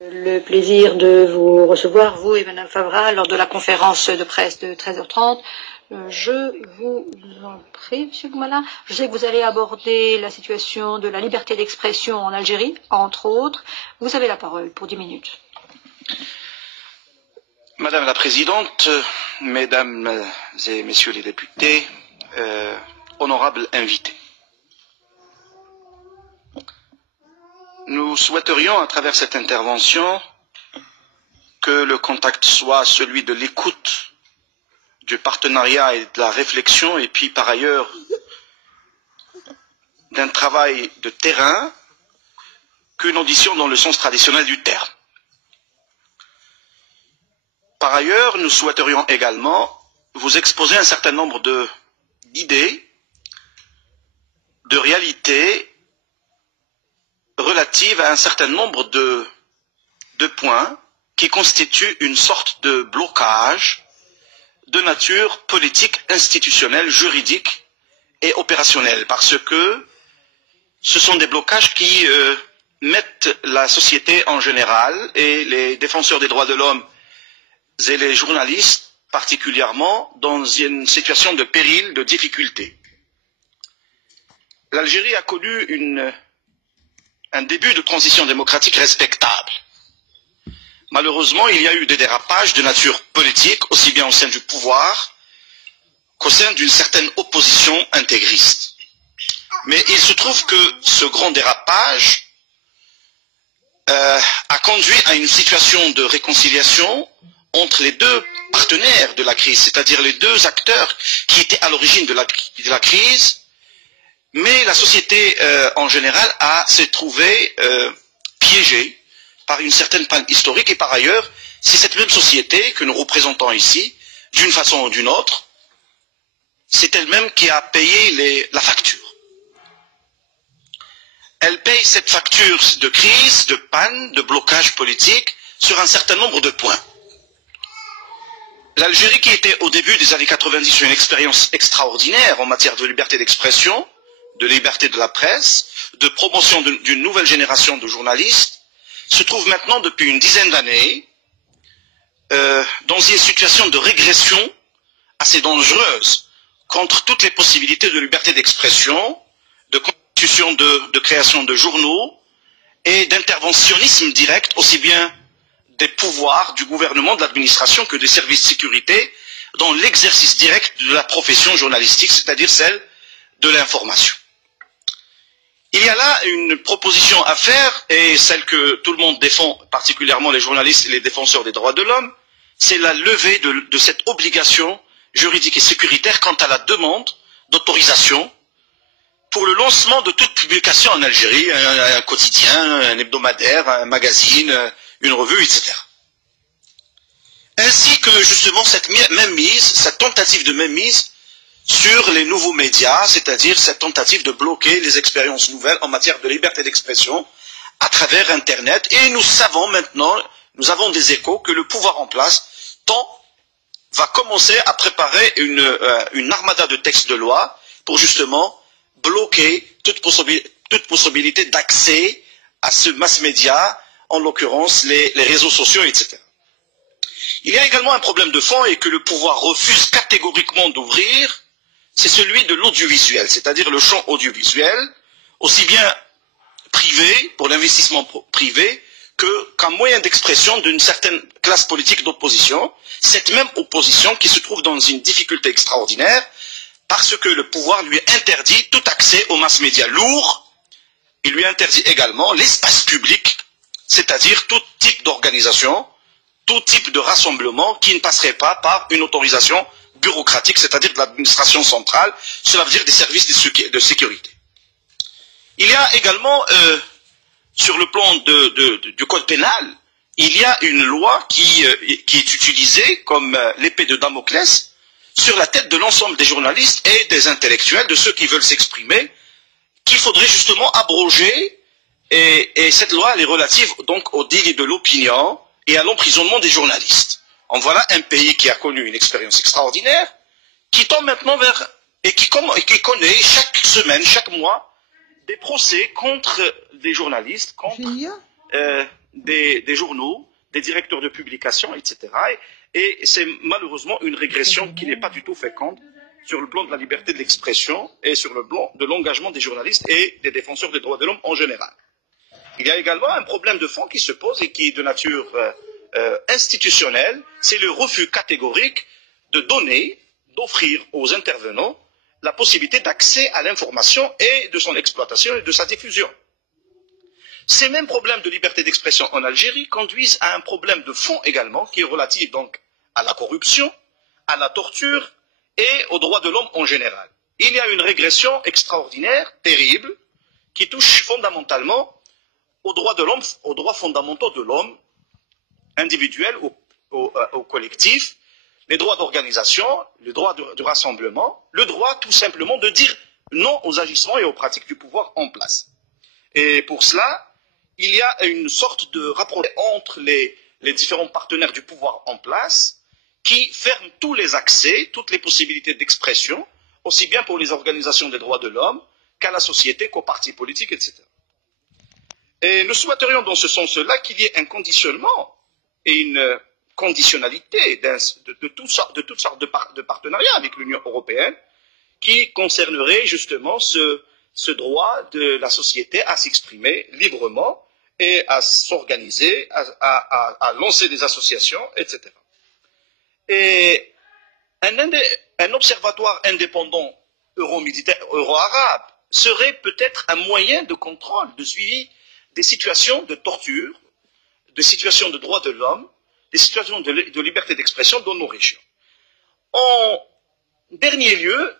Le plaisir de vous recevoir, vous et Madame Favra, lors de la conférence de presse de 13h30. Je vous en prie, Monsieur Goumala. Je sais que vous allez aborder la situation de la liberté d'expression en Algérie, entre autres. Vous avez la parole pour 10 minutes. Madame la Présidente, Mesdames et Messieurs les députés, honorables invités. Nous souhaiterions, à travers cette intervention, que le contact soit celui de l'écoute, du partenariat et de la réflexion, et puis par ailleurs d'un travail de terrain, qu'une audition dans le sens traditionnel du terme. Par ailleurs, nous souhaiterions également vous exposer un certain nombre d'idées, de réalités relatives à un certain nombre de points qui constituent une sorte de blocage de nature politique, institutionnelle, juridique et opérationnelle, parce que ce sont des blocages qui mettent la société en général et les défenseurs des droits de l'homme et les journalistes particulièrement dans une situation de péril, de difficulté. L'Algérie a connu un début de transition démocratique respectable. Malheureusement, il y a eu des dérapages de nature politique, aussi bien au sein du pouvoir qu'au sein d'une certaine opposition intégriste. Mais il se trouve que ce grand dérapage a conduit à une situation de réconciliation entre les deux partenaires de la crise, c'est-à-dire les deux acteurs qui étaient à l'origine de la crise, mais la société en général s'est trouvée piégée par une certaine panne historique, et par ailleurs, c'est cette même société que nous représentons ici, d'une façon ou d'une autre, c'est elle-même qui a payé la facture. Elle paye cette facture de crise, de panne, de blocage politique sur un certain nombre de points. L'Algérie, qui était au début des années 90 une expérience extraordinaire en matière de liberté d'expression, de liberté de la presse, de promotion d'une nouvelle génération de journalistes, se trouve maintenant depuis une dizaine d'années dans une situation de régression assez dangereuse contre toutes les possibilités de liberté d'expression, de constitution de création de journaux et d'interventionnisme direct, aussi bien des pouvoirs du gouvernement, de l'administration, que des services de sécurité dans l'exercice direct de la profession journalistique, c'est-à-dire celle de l'information. Il y a là une proposition à faire, et celle que tout le monde défend, particulièrement les journalistes et les défenseurs des droits de l'homme, c'est la levée de cette obligation juridique et sécuritaire quant à la demande d'autorisation pour le lancement de toute publication en Algérie, un quotidien, un hebdomadaire, un magazine, une revue, etc. Ainsi que justement cette tentative de mainmise sur les nouveaux médias, c'est-à-dire cette tentative de bloquer les expériences nouvelles en matière de liberté d'expression à travers Internet. Et nous savons maintenant, nous avons des échos, que le pouvoir en place va commencer à préparer une armada de textes de loi pour justement bloquer toute possibilité d'accès à ce mass média, en l'occurrence les réseaux sociaux, etc. Il y a également un problème de fond, et que le pouvoir refuse catégoriquement d'ouvrir, c'est celui de l'audiovisuel, c'est-à-dire le champ audiovisuel, aussi bien privé, pour l'investissement privé, qu'un moyen d'expression d'une certaine classe politique d'opposition, cette même opposition qui se trouve dans une difficulté extraordinaire, parce que le pouvoir lui interdit tout accès aux mass médias lourds, il lui interdit également l'espace public, c'est-à-dire tout type d'organisation, tout type de rassemblement qui ne passerait pas par une autorisation bureaucratique, c'est-à-dire de l'administration centrale, cela veut dire des services de sécurité. Il y a également, sur le plan du code pénal, il y a une loi qui est utilisée comme l'épée de Damoclès sur la tête de l'ensemble des journalistes et des intellectuels, de ceux qui veulent s'exprimer, qu'il faudrait justement abroger, et cette loi elle est relative donc au délit de l'opinion et à l'emprisonnement des journalistes. En voilà un pays qui a connu une expérience extraordinaire, qui tend maintenant vers, et qui connaît chaque semaine, chaque mois, des procès contre des journalistes, contre des journaux, des directeurs de publication, etc. Et c'est malheureusement une régression qui n'est pas du tout féconde sur le plan de la liberté de l'expression et sur le plan de l'engagement des journalistes et des défenseurs des droits de l'homme en général. Il y a également un problème de fond qui se pose et qui est de nature institutionnelle, c'est le refus catégorique de donner, d'offrir aux intervenants la possibilité d'accès à l'information et de son exploitation et de sa diffusion. Ces mêmes problèmes de liberté d'expression en Algérie conduisent à un problème de fond également, qui est relatif donc à la corruption, à la torture et aux droits de l'homme en général. Il y a une régression extraordinaire, terrible, qui touche fondamentalement aux droits de l'homme, aux droits fondamentaux de l'homme, individuel ou au collectif, les droits d'organisation, le droit de rassemblement, le droit tout simplement de dire non aux agissements et aux pratiques du pouvoir en place. Et pour cela, il y a une sorte de rapprochement entre les différents partenaires du pouvoir en place qui ferment tous les accès, toutes les possibilités d'expression, aussi bien pour les organisations des droits de l'homme qu'à la société, qu'aux partis politiques, etc. Et nous souhaiterions dans ce sens-là qu'il y ait un conditionnement et une conditionnalité de toutes sortes de partenariats avec l'Union européenne qui concernerait justement ce droit de la société à s'exprimer librement et à s'organiser, à lancer des associations, etc. Et un observatoire indépendant euro-militaire, euro-arabe serait peut-être un moyen de contrôle, de suivi des situations de torture, des situations de droits de l'homme, des situations de liberté d'expression dans nos régions. En dernier lieu,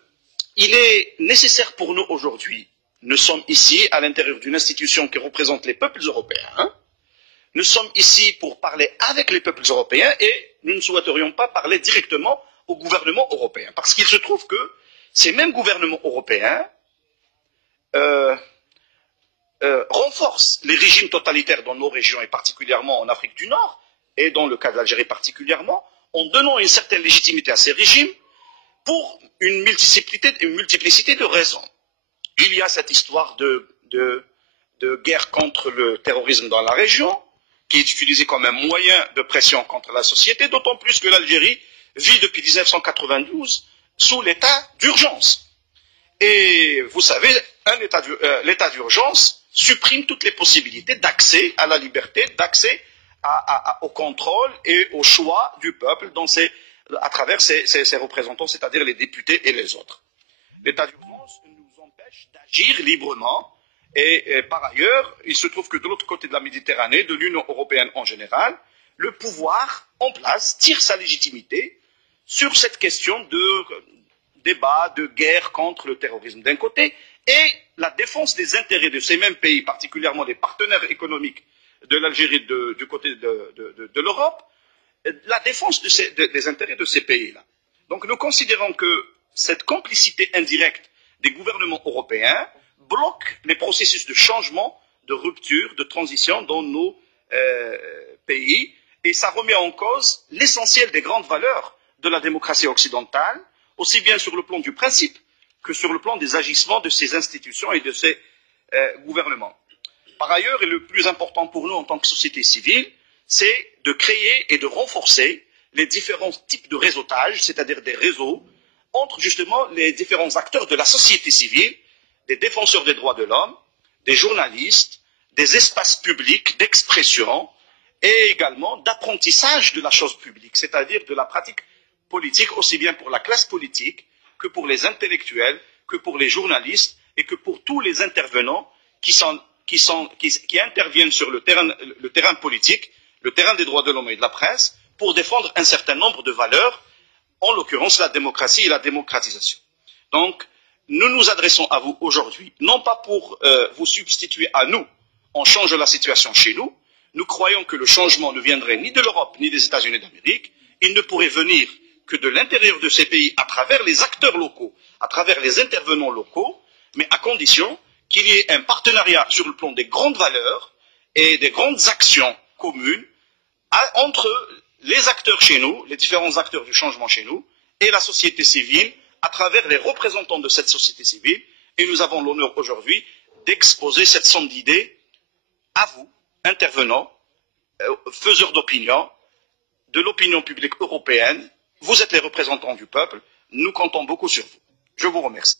il est nécessaire pour nous aujourd'hui, nous sommes ici à l'intérieur d'une institution qui représente les peuples européens, nous sommes ici pour parler avec les peuples européens et nous ne souhaiterions pas parler directement au gouvernement européen. Parce qu'il se trouve que ces mêmes gouvernements européens renforcent les régimes totalitaires dans nos régions et particulièrement en Afrique du Nord et dans le cas de l'Algérie particulièrement, en donnant une certaine légitimité à ces régimes pour une multiplicité de raisons. Il y a cette histoire de guerre contre le terrorisme dans la région, qui est utilisée comme un moyen de pression contre la société, d'autant plus que l'Algérie vit depuis 1992 sous l'état d'urgence. Et vous savez, l'état d'urgence supprime toutes les possibilités d'accès à la liberté, d'accès au contrôle et au choix du peuple à travers ses représentants, c'est-à-dire les députés et les autres. L'état d'urgence nous empêche d'agir librement et par ailleurs, il se trouve que de l'autre côté de la Méditerranée, de l'Union européenne en général, le pouvoir en place tire sa légitimité sur cette question de débat, de guerre contre le terrorisme d'un côté et la défense des intérêts de ces mêmes pays, particulièrement des partenaires économiques de l'Algérie du côté de l'Europe, la défense des intérêts de ces pays-là. Donc nous considérons que cette complicité indirecte des gouvernements européens bloque les processus de changement, de rupture, de transition dans nos pays et ça remet en cause l'essentiel des grandes valeurs de la démocratie occidentale, aussi bien sur le plan du principe que sur le plan des agissements de ces institutions et de ces gouvernements. Par ailleurs, et le plus important pour nous en tant que société civile, c'est de créer et de renforcer les différents types de réseautage, c'est-à-dire des réseaux, entre justement les différents acteurs de la société civile, des défenseurs des droits de l'homme, des journalistes, des espaces publics d'expression et également d'apprentissage de la chose publique, c'est-à-dire de la pratique politique, aussi bien pour la classe politique que pour les intellectuels, que pour les journalistes et que pour tous les intervenants qui interviennent sur le terrain politique, le terrain des droits de l'homme et de la presse, pour défendre un certain nombre de valeurs, en l'occurrence la démocratie et la démocratisation. Donc, nous nous adressons à vous aujourd'hui, non pas pour vous substituer à nous, on change la situation chez nous, nous croyons que le changement ne viendrait ni de l'Europe ni des États-Unis d'Amérique, il ne pourrait venir que de l'intérieur de ces pays à travers les acteurs locaux, à travers les intervenants locaux, mais à condition qu'il y ait un partenariat sur le plan des grandes valeurs et des grandes actions communes entre les acteurs chez nous, les différents acteurs du changement chez nous, et la société civile à travers les représentants de cette société civile. Et nous avons l'honneur aujourd'hui d'exposer cette somme d'idées à vous, intervenants, faiseurs d'opinion, de l'opinion publique européenne. Vous êtes les représentants du peuple. Nous comptons beaucoup sur vous. Je vous remercie.